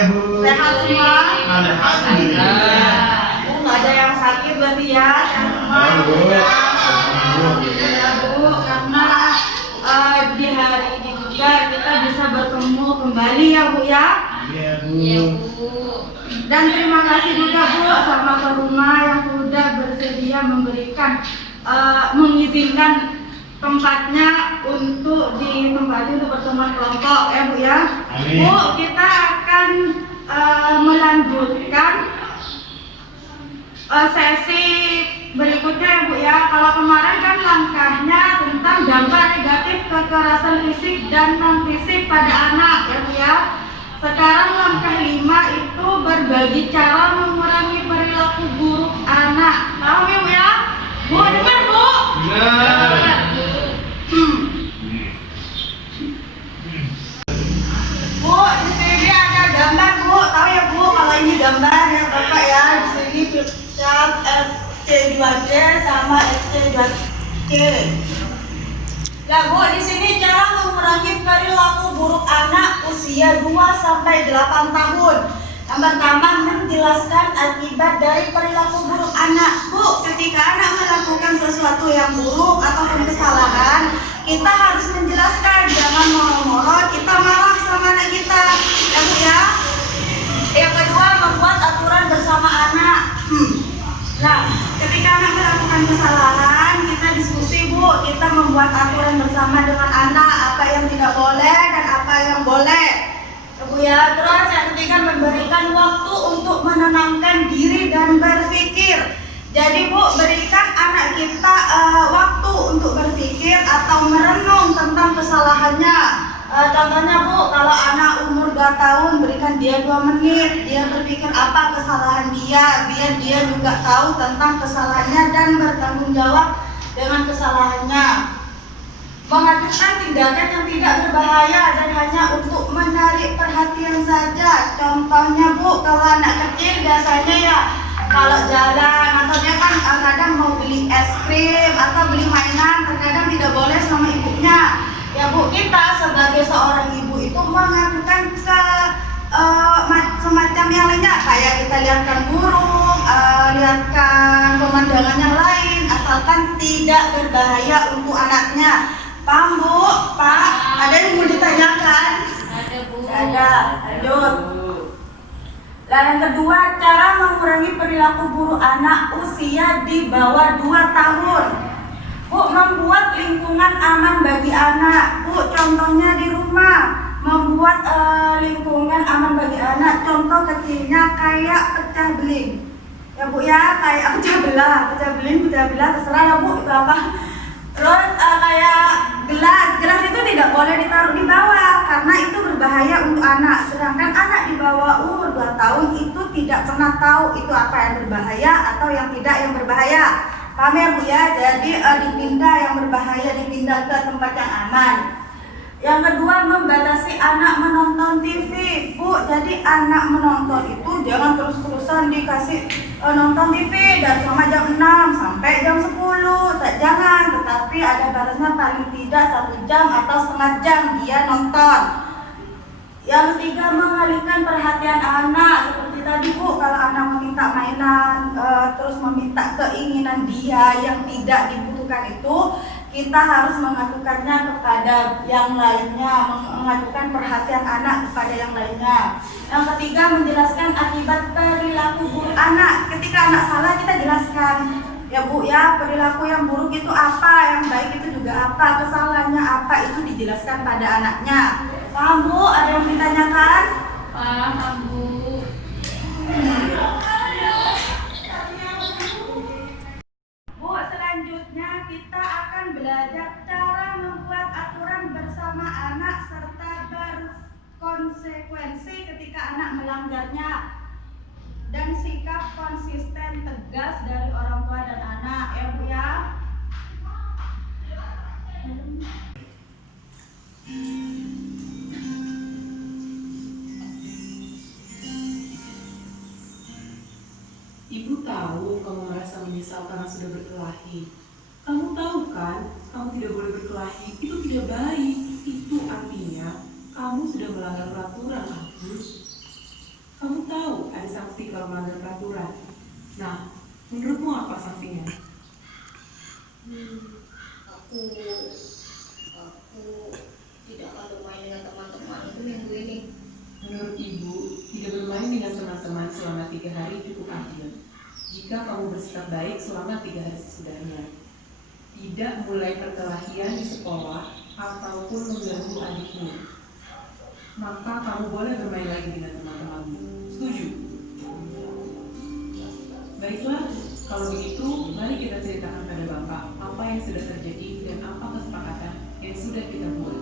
ya Bu? Sehat semua? Alhamdulillah. Bu, nggak ada yang sakit berarti ya? Sehat semua? Bu. Alhamdulillah Bu, karena di hari ini juga kita bisa bertemu kembali ya Bu ya? Iya Bu. Dan terima kasih juga Bu sama ke rumah yang sudah bersedia memberikan mengizinkan tempatnya untuk ditempati untuk pertemuan kelompok ya Bu ya. Amin. Bu, kita akan melanjutkan sesi berikutnya ya Bu ya. Kalau kemarin kan langkahnya tentang dampak negatif kekerasan fisik dan non fisik pada anak ya Bu ya. Sekarang langkah 5 itu berbagi cara mengurangi perilaku buruk anak. Tahu ya Bu ya? Bu, dengar Bu? Benar. Bu, di sini ada gambar Bu. Tahu ya Bu, kalau ini gambar ya Bapak ya. Di sini Filsaf FC2D sama FC2C. Nah Bu, di sini cara mengurangi perilaku buruk anak usia 2 sampai 8 tahun. Yang pertama, menjelaskan akibat dari perilaku buruk anak. Bu, ketika anak melakukan sesuatu yang buruk ataupun kesalahan, kita harus menjelaskan, jangan moro-moro kita marah sama anak kita. Ya Bu ya. Yang kedua, membuat aturan bersama anak. Nah, ketika anak melakukan kesalahan, kita diskusi Bu, kita membuat aturan bersama dengan anak, apa yang tidak boleh dan apa yang boleh. Bu ya, terus yang ketiga, memberikan waktu untuk menenangkan diri dan berpikir. Jadi Bu, berikan anak kita waktu untuk berpikir atau merenung tentang kesalahannya. Contohnya Bu, kalau anak umur 2 tahun, berikan dia 2 menit, dia berpikir apa kesalahan dia, biar dia juga tahu tentang kesalahannya dan bertanggung jawab dengan kesalahannya. Mengajukan tindakan yang tidak berbahaya dan hanya untuk menarik perhatian saja. Contohnya Bu, kalau anak kecil biasanya ya kalau jalan atau dia kan kadang mau beli es krim atau beli mainan, terkadang tidak boleh sama ibunya. Ya Bu, kita sebagai seorang ibu itu mengajukan ke semacam yang lainnya, kayak kita lihatkan burung, lihatkan pemandangan yang lain, asalkan tidak berbahaya untuk anaknya. Paham Bu? Pak, ada yang mau ditanyakan? Ada Bu. Ada, lanjut. Dan yang kedua, cara mengurangi perilaku buruk anak usia di bawah 2 tahun. Bu, membuat lingkungan aman bagi anak. Bu, contohnya di rumah, membuat lingkungan aman bagi anak. Contoh kecilnya kayak pecah beling. Ya Bu ya, kayak pecah belah, terserah lah Bu itu apa. Terus kayak gelas itu tidak boleh ditaruh di bawah karena itu berbahaya untuk anak. Sedangkan anak di bawah umur 2 tahun itu tidak pernah tahu itu apa yang berbahaya atau yang tidak yang berbahaya. Paham ya Bu ya? Jadi dipindah yang berbahaya, dipindah ke tempat yang aman. Yang kedua, membatasi anak menonton TV. Bu, jadi anak menonton itu jangan terus-terusan dikasih nonton TV dari sama jam 6 sampai jam 10. Jangan, tetapi ada batasnya, paling tidak 1 jam atau setengah jam dia nonton. Yang ketiga, mengalihkan perhatian anak. Seperti tadi Bu, kalau anak meminta mainan, terus meminta keinginan dia yang tidak dibutuhkan itu, kita harus mengajukannya kepada yang lainnya, mengajukan perhatian anak kepada yang lainnya. Yang ketiga, menjelaskan akibat perilaku buruk anak. Ketika anak salah, kita jelaskan, ya Bu ya, perilaku yang buruk itu apa, yang baik itu juga apa, kesalahannya apa, itu dijelaskan pada anaknya. Paham Bu? Ada yang ditanyakan? Paham Bu. Bu, selanjutnya kita akan belajar cara membuat aturan bersama anak serta berkonsekuensi ketika anak melanggarnya, dan sikap konsisten tegas dari orang tua dan anak ya Bu ya. Ibu tahu kamu merasa menyesal karena sudah berkelahi. Kamu tahu kan, kamu tidak boleh berkelahi, itu tidak baik. Itu artinya kamu sudah melanggar peraturan, Agus. melanggar peraturan. Nah, menurutmu apa sanksinya? Aku tidak akan bermain dengan teman-teman itu minggu ini. Menurut Ibu, tidak bermain dengan teman-teman selama 3 hari cukup adil. Jika kamu bersikap baik selama 3 hari sesudahnya. Tidak mulai perkelahian di sekolah ataupun mengganggu adikmu. Maka kamu boleh bermain lagi dengan teman-temanmu. Setuju? Baiklah, kalau begitu, mari kita ceritakan pada Bapak apa yang sudah terjadi dan apa kesepakatan yang sudah kita buat.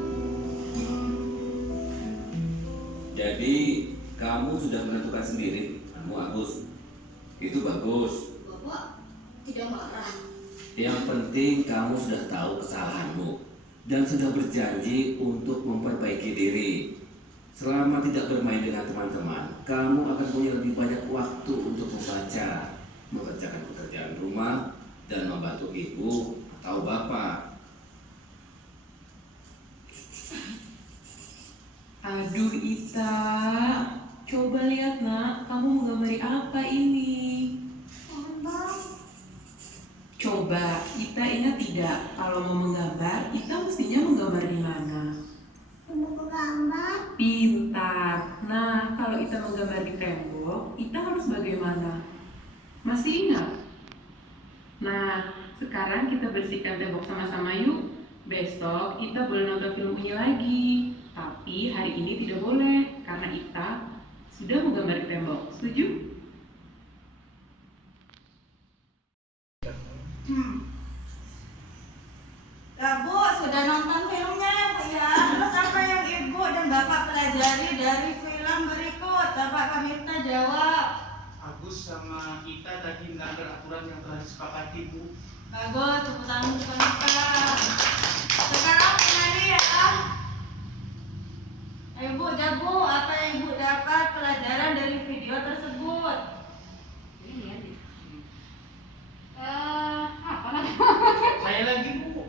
Jadi, kamu sudah menentukan sendiri, kamu Agus. Itu bagus. Bapak tidak marah. Yang penting kamu sudah tahu kesalahanmu dan sudah berjanji untuk memperbaiki diri. Selama tidak bermain dengan teman-teman, kamu akan punya lebih banyak waktu untuk membaca, mengerjakan pekerjaan rumah, dan membantu ibu atau bapak. Aduh Ita, coba lihat nak, kamu menggamari apa ini? Coba, Ita ingat tidak, kalau mau menggambar, Ita mestinya menggambar di mana? Pintar. Nah, kalau Ita menggambar di tembok, Ita harus bagaimana? Masih ingat? Nah, sekarang kita bersihkan tembok sama-sama yuk. Besok Ita boleh nonton film ini lagi. Tapi hari ini tidak boleh, karena Ita sudah menggambar di tembok. Setuju? Ya Bu, sudah nonton filmnya ya Bu ya. Terus apa yang Ibu dan Bapak pelajari dari film berikut? Bapak Kamirta jawab. Agus sama kita tadi melanggar aturan yang telah disepakati, Bu. Bagus, tepuk tangan untuk Kamirta. Sekarang Nani ya. Ayo Bu, jawab Bu, apa yang Ibu dapat pelajaran dari video tersebut? Apa lagi? Saya lagi, Bu.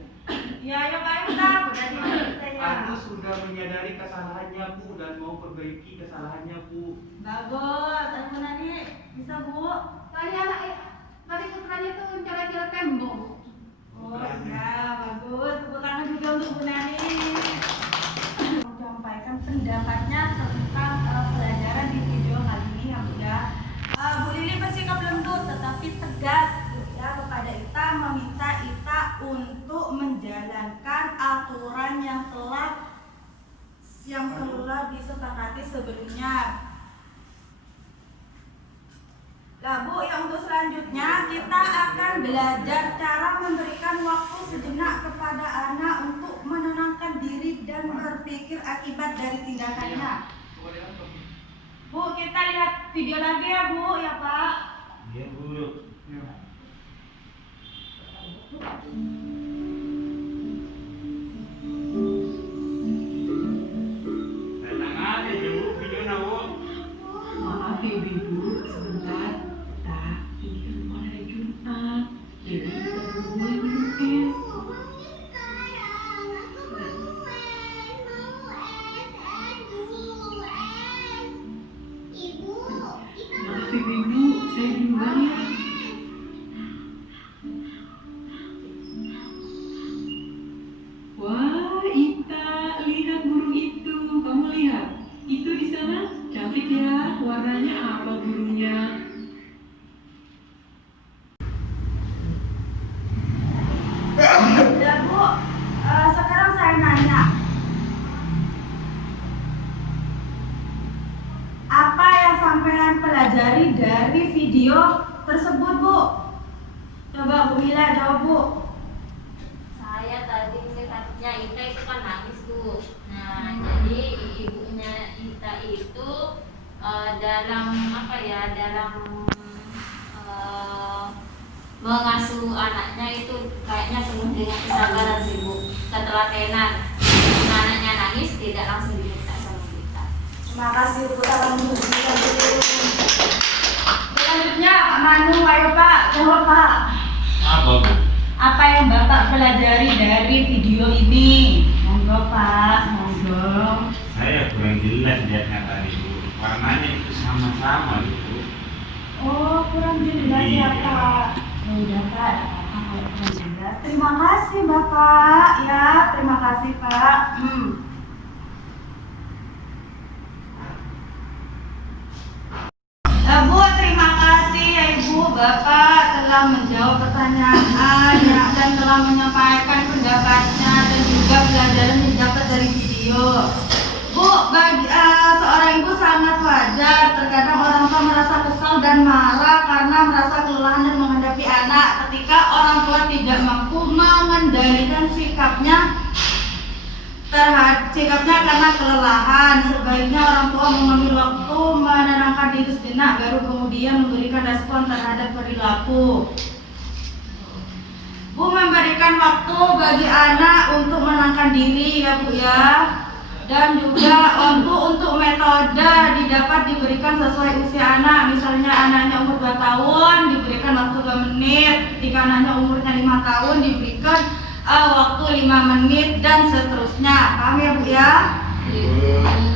Ya, ayo Kamirta, udah selesai ya. Agus sudah menyadari kesalahannya, Bu, dan mau perbaiki kesalahannya, Bu. Bagus, ayo Nani, bisa Bu? Tadi putranya tuh mencoret-coret tembok. Oh iya, bagus. Tepuk tangan juga untuk Bu Nani. Menyampaikan pendapatnya tentang pelajaran di video kali ini ya Bu ya. Bu Lili bersikap lembut tetapi tegas Bu ya kepada Ita, meminta Ita untuk menjalankan aturan yang telah disepakati sebelumnya. Nah Bu, yang untuk selanjutnya kita akan belajar cara memberikan waktu sejenak kepada anak untuk menenangkan diri dan berpikir akibat dari tindakannya. Bu, kita lihat video lagi ya Bu, ya Pak. Iya, Bu. Tenang aja, Bu. Video na, Bu. Maaf ya Ibu, sebentar. Ini kan rumah hari Jumat, jadi kita belum boleh melukis. Maaf ya Ibu, saya duluan ya. Wah, Ita, lihat burung itu. Kamu lihat, itu di sana cantik ya. Warnanya apa burungnya? Ya Bu, sekarang saya nanya. Apa yang sampean pelajari dari video tersebut Bu? Coba Bu Mila jawab Bu. Saya tadi melihatnya Ita itu kan nangis Bu. Nah, jadi ibunya Ita itu dalam apa ya, dalam mengasuh anaknya itu kayaknya penuh dengan kesabaran sih Bu, ketelatenan. Anaknya nangis tidak langsung diminta sama kita. Terima kasih Bu, salam untuk kita dulu. Selanjutnya Pak Manu, ayo Pak, jawab Pak. Apa, Bu? Apa yang Bapak pelajari dari video ini? Monggo Pak, monggo. Saya kurang jelas lihatnya tadi, Bu. Warnanya itu sama-sama, Bu. Oh, kurang jelas ya Pak. Ya udah Pak, kalau kurang jelas. Terima kasih Bapak ya, terima kasih Pak. Bu, terima kasih ya Ibu, Bapak telah menjawab pertanyaan ya, dan telah menyampaikan pendapatnya dan juga pelajaran yang didapat dari video. Bu, bagi seorang ibu sangat wajar terkadang orang tua merasa kesal dan marah karena merasa kelelahan dan menghadapi anak ketika orang tua tidak mampu mengendalikan sikapnya karena kelelahan. Sebaiknya orang tua mengambil waktu menenangkan diri sejenak baru kemudian memberikan respon terhadap perilaku. Bu, memberikan waktu bagi anak untuk menenangkan diri ya Bu ya. Dan juga untuk metode didapat diberikan sesuai usia anak. Misalnya anaknya umur 2 tahun diberikan waktu 2 menit, ketika anaknya umurnya 5 tahun diberikan waktu 5 menit dan seterusnya. Paham ya Bu ya?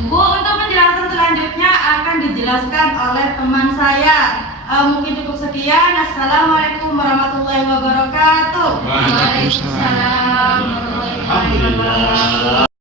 Bu, untuk penjelasan selanjutnya akan dijelaskan oleh teman saya. Mungkin cukup sekian. Assalamualaikum warahmatullahi wabarakatuh. Waalaikumsalam warahmatullahi wabarakatuh.